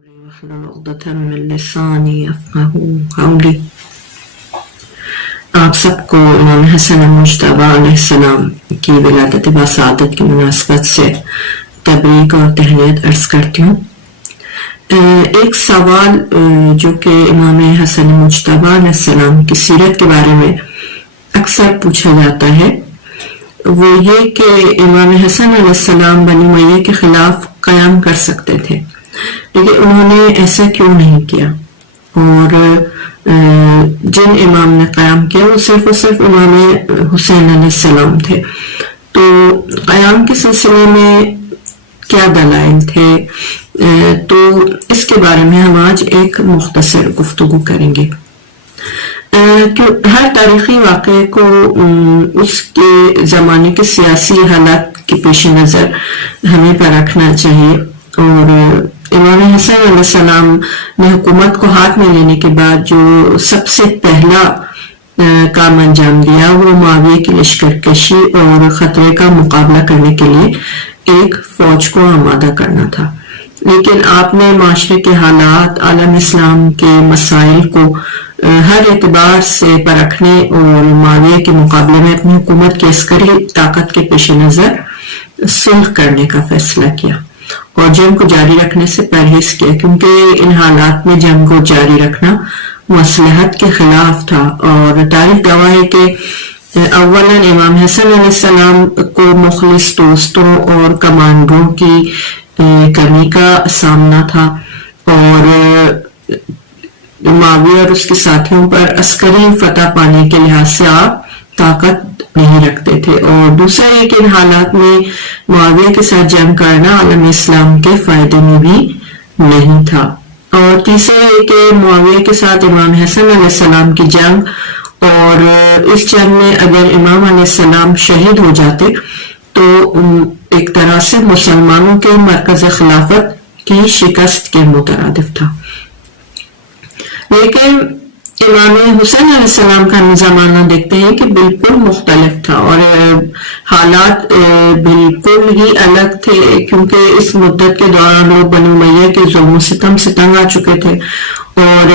واحلل عقدة من لسانی یفقہوا قولی۔ آپ سب کو امام حسن مجتبی علیہ السلام کی ولادت باسعادت کی مناسبت سے تبریک اور تہنیت عرض کرتی ہوں۔ ایک سوال جو کہ امام حسن مجتبی علیہ السلام کی سیرت کے بارے میں اکثر پوچھا جاتا ہے وہ یہ کہ امام حسن علیہ السلام بنی امیہ کے خلاف قیام کر سکتے تھے لیکن انہوں نے ایسا کیوں نہیں کیا، اور جن امام نے قیام کیا وہ صرف امام حسین علیہ السلام تھے، تو قیام کے سلسلے میں کیا دلائل تھے، تو اس کے بارے میں ہم آج ایک مختصر گفتگو کریں گے۔ ہر تاریخی واقعے کو اس کے زمانے کے سیاسی حالات کے پیش نظر ہمیں پرکھنا چاہیے، اور امام حسن علیہ السلام نے حکومت کو ہاتھ میں لینے کے بعد جو سب سے پہلا کام انجام دیا وہ معاویہ کی لشکر کشی اور خطرے کا مقابلہ کرنے کے لیے ایک فوج کو آمادہ کرنا تھا، لیکن آپ نے معاشرے کے حالات، عالم اسلام کے مسائل کو ہر اعتبار سے پرکھنے اور معاویہ کے مقابلے میں اپنی حکومت کی عسکری طاقت کے پیش نظر صلح کرنے کا فیصلہ کیا اور جنگ کو جاری رکھنے سے پرہیز کیا، کیونکہ ان حالات میں جنگ کو جاری رکھنا مصلحت کے خلاف تھا۔ اور تاریخ گواہ ہے کہ اولاً امام حسن علیہ السلام کو مخلص دوستوں اور کمانڈروں کی کمی کا سامنا تھا، اور معاویہ اور اس کے ساتھیوں پر عسکری فتح پانے کے لحاظ سے آپ طاقت نہیں رکھتے تھے، اور دوسرا یہ کہ ان حالات میں معاویہ کے ساتھ جنگ کرنا عالم اسلام کے فائدے میں بھی نہیں تھا، اور تیسرا یہ کہ معاویہ کے ساتھ امام حسن علیہ السلام کی جنگ، اور اس جنگ میں اگر امام علیہ السلام شہید ہو جاتے تو ایک طرح سے مسلمانوں کے مرکز خلافت کی شکست کے مترادف تھا۔ لیکن امام حسین علیہ السلام کا زمانہ دیکھتے ہیں کہ بالکل مختلف تھا، اور حالات بالکل ہی الگ تھے، کیونکہ اس مدت کے دوران لوگ بنو امیہ کے ظلم و ستم سے تنگ آ چکے تھے اور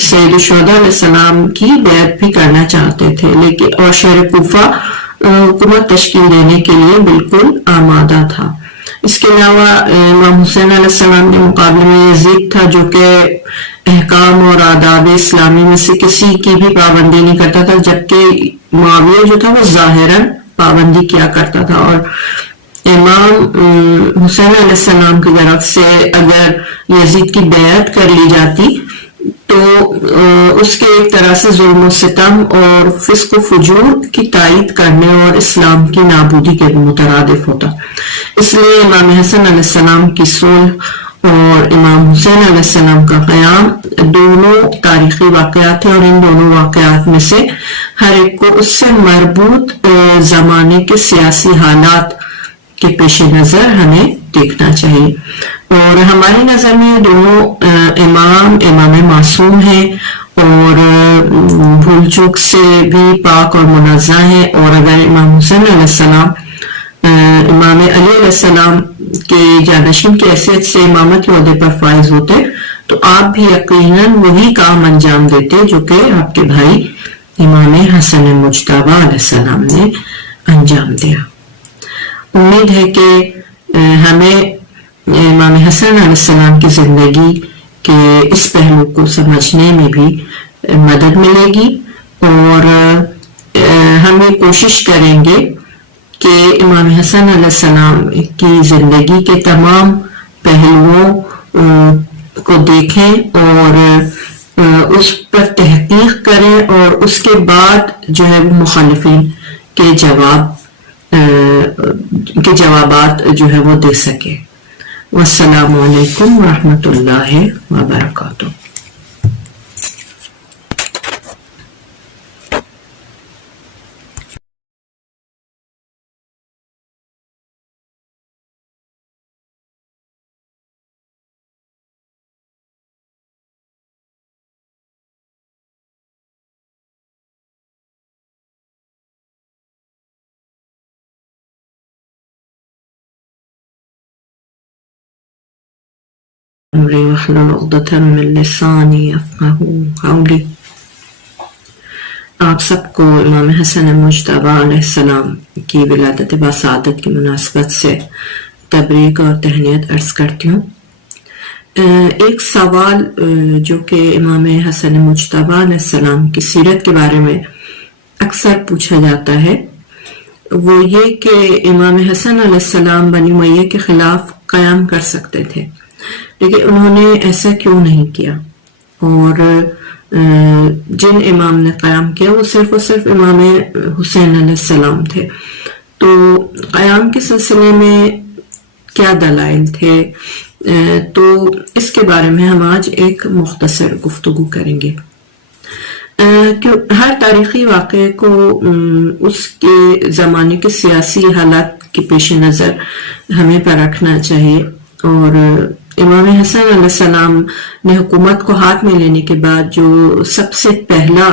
سید الشہداء علیہ السلام کی بیعت بھی کرنا چاہتے تھے، لیکن اور شہر کوفہ حکومت تشکیل دینے کے لیے بالکل آمادہ تھا۔ اس کے علاوہ امام حسین علیہ السلام کے مقابلے میں یزید تھا جو کہ احکام اور آداب اسلامی میں سے کسی کی بھی پابندی نہیں کرتا تھا، جبکہ معاویہ جو تھا وہ ظاہراً پابندی کیا کرتا تھا، اور امام حسین علیہ السلام کی طرف سے اگر یزید کی بیعت کر لی جاتی تو اس کے ایک طرح سے ظلم و ستم اور فسق و فجور کی تائید کرنے اور اسلام کی نابودی کے مترادف ہوتا۔ اس لیے امام حسن علیہ السلام کی صلح اور امام حسین علیہ السلام کا قیام دونوں تاریخی واقعات ہیں، اور ان دونوں واقعات میں سے ہر ایک کو اس سے مربوط زمانے کے سیاسی حالات کے پیش نظر ہمیں دیکھنا چاہیے، اور ہماری نظر میں دونوں امام معصوم ہیں اور بھول چوک سے بھی پاک اور منزہ ہیں، اور اگر امام حسین علیہ السلام امام علی علیہ السلام کے جانشین کی حیثیت سے امامت کے عہدے پر فائز ہوتے تو آپ بھی یقیناً وہی کام انجام دیتے جو کہ آپ کے بھائی امام حسن مجتبی علیہ السلام نے انجام دیا۔ امید ہے کہ ہمیں امام حسن علیہ السلام کی زندگی کے اس پہلو کو سمجھنے میں بھی مدد ملے گی، اور ہم یہ کوشش کریں گے کہ امام حسن علیہ السلام کی زندگی کے تمام پہلوؤں کو دیکھیں اور اس پر تحقیق کریں، اور اس کے بعد جو ہے مخالفین کے جوابات جو ہے وہ دے سکے۔ والسلام علیکم ورحمۃ اللہ وبرکاتہ۔ امری واحلل عقدۃ من لسانی یفقہوا قولی۔ آپ سب کو امام حسن مجتبیٰ علیہ السلام کی ولادت باسعادت کی مناسبت سے تبریک اور تہنیت عرض کرتی ہوں۔ ایک سوال جو کہ امام حسن مجتبیٰ علیہ السلام کی سیرت کے بارے میں اکثر پوچھا جاتا ہے وہ یہ کہ امام حسن علیہ السلام بنی امیہ کے خلاف قیام کر سکتے تھے، لیکن انہوں نے ایسا کیوں نہیں کیا، اور جن امام نے قیام کیا وہ صرف اور صرف امام حسین علیہ السلام تھے۔ تو قیام کے سلسلے میں کیا دلائل تھے، تو اس کے بارے میں ہم آج ایک مختصر گفتگو کریں گے۔ ہر تاریخی واقعے کو اس کے زمانے کے سیاسی حالات کے پیش نظر ہمیں پرکھنا چاہیے، اور امام حسن علیہ السلام نے حکومت کو ہاتھ میں لینے کے بعد جو سب سے پہلا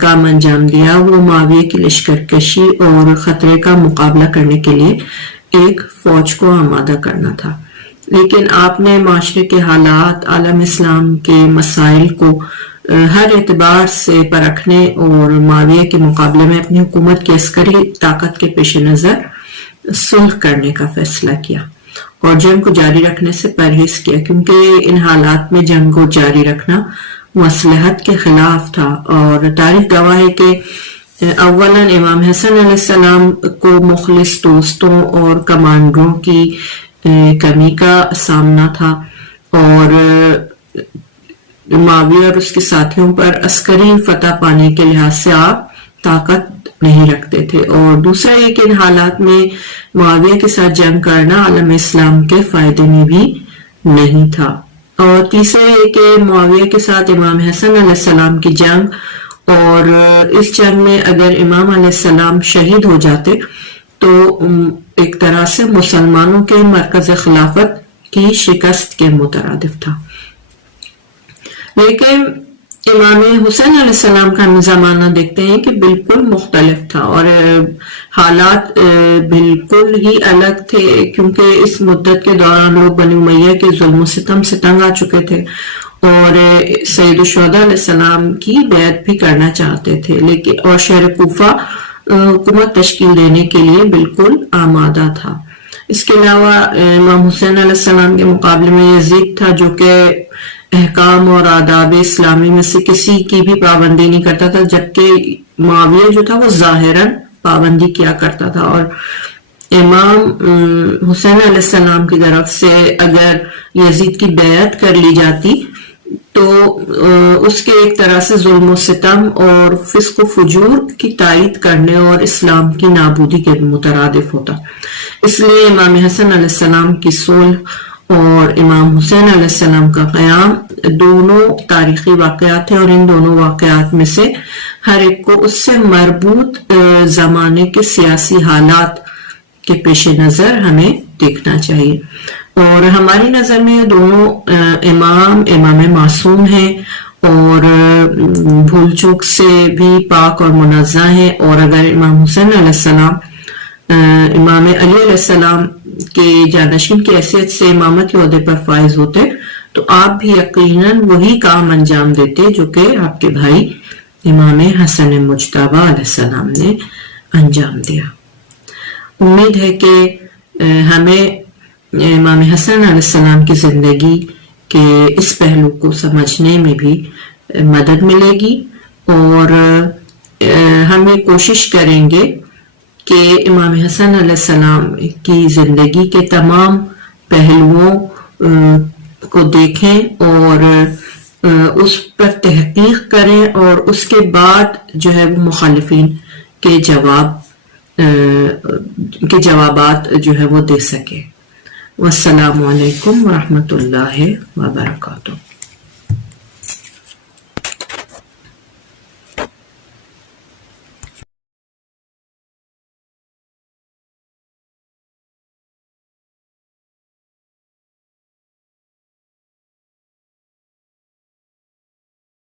کام انجام دیا وہ معاویہ کی لشکر کشی اور خطرے کا مقابلہ کرنے کے لیے ایک فوج کو آمادہ کرنا تھا۔ لیکن آپ نے معاشرے کے حالات، عالم اسلام کے مسائل کو ہر اعتبار سے پرکھنے اور معاویہ کے مقابلے میں اپنی حکومت کی عسکری طاقت کے پیش نظر صلح کرنے کا فیصلہ کیا اور جنگ کو جاری رکھنے سے پرہیز کیا، کیونکہ ان حالات میں جنگ کو جاری رکھنا مصلحت کے خلاف تھا۔ اور تاریخ گواہ ہے کہ اولاً امام حسن علیہ السلام کو مخلص دوستوں اور کمانڈروں کی کمی کا سامنا تھا، اور معاویہ اور اس کے ساتھیوں پر عسکری فتح پانے کے لحاظ سے آپ طاقت نہیں رکھتے تھے، اور دوسرا یہ کہ ان حالات میں معاویہ کے ساتھ جنگ کرنا عالم اسلام کے فائدے میں بھی نہیں تھا، اور تیسرا یہ کہ معاویہ کے ساتھ امام حسن علیہ السلام کی جنگ، اور اس جنگ میں اگر امام علیہ السلام شہید ہو جاتے تو ایک طرح سے مسلمانوں کے مرکز خلافت کی شکست کے مترادف تھا۔ لیکن امام حسین علیہ السلام کا زمانہ دیکھتے ہیں کہ بالکل مختلف تھا، اور حالات بالکل ہی الگ تھے، کیونکہ اس مدت کے دوران لوگ بنی امیہ کے ظلم و ستم سے تنگ آ چکے تھے اور سید الشہداء علیہ السلام کی بیعت بھی کرنا چاہتے تھے، لیکن اور شہر کوفہ حکومت تشکیل دینے کے لیے بالکل آمادہ تھا۔ اس کے علاوہ امام حسین علیہ السلام کے مقابلے میں یزید تھا، جو کہ احکام اور آداب اسلامی میں سے کسی کی بھی پابندی نہیں کرتا تھا، جبکہ معاویہ جو تھا وہ ظاہراً پابندی کیا کرتا تھا، اور امام حسین علیہ السلام کی طرف سے اگر یزید کی بیعت کر لی جاتی تو اس کے ایک طرح سے ظلم و ستم اور فسق و فجور کی تائید کرنے اور اسلام کی نابودی کے مترادف ہوتا۔ اس لیے امام حسن علیہ السلام کی صلح اور امام حسین علیہ السلام کا قیام دونوں تاریخی واقعات ہیں، اور ان دونوں واقعات میں سے ہر ایک کو اس سے مربوط زمانے کے سیاسی حالات کے پیش نظر ہمیں دیکھنا چاہیے، اور ہماری نظر میں یہ دونوں امام معصوم ہیں اور بھول چوک سے بھی پاک اور منزہ ہیں، اور اگر امام حسین علیہ السلام امام علی علیہ السلام کے جانشین کی حیثیت سے امامت کے عہدے پر فائز ہوتے تو آپ بھی یقیناً وہی کام انجام دیتے جو کہ آپ کے بھائی امام حسن مجتبیٰ علیہ السلام نے انجام دیا۔ امید ہے کہ ہمیں امام حسن علیہ السلام کی زندگی کے اس پہلو کو سمجھنے میں بھی مدد ملے گی، اور ہم یہ کوشش کریں گے کہ امام حسن علیہ السلام کی زندگی کے تمام پہلوؤں کو دیکھیں اور اس پر تحقیق کریں، اور اس کے بعد جو ہے وہ مخالفین کے جوابات جو ہے وہ دے سکے۔ والسلام علیکم ورحمۃ اللہ وبرکاتہ۔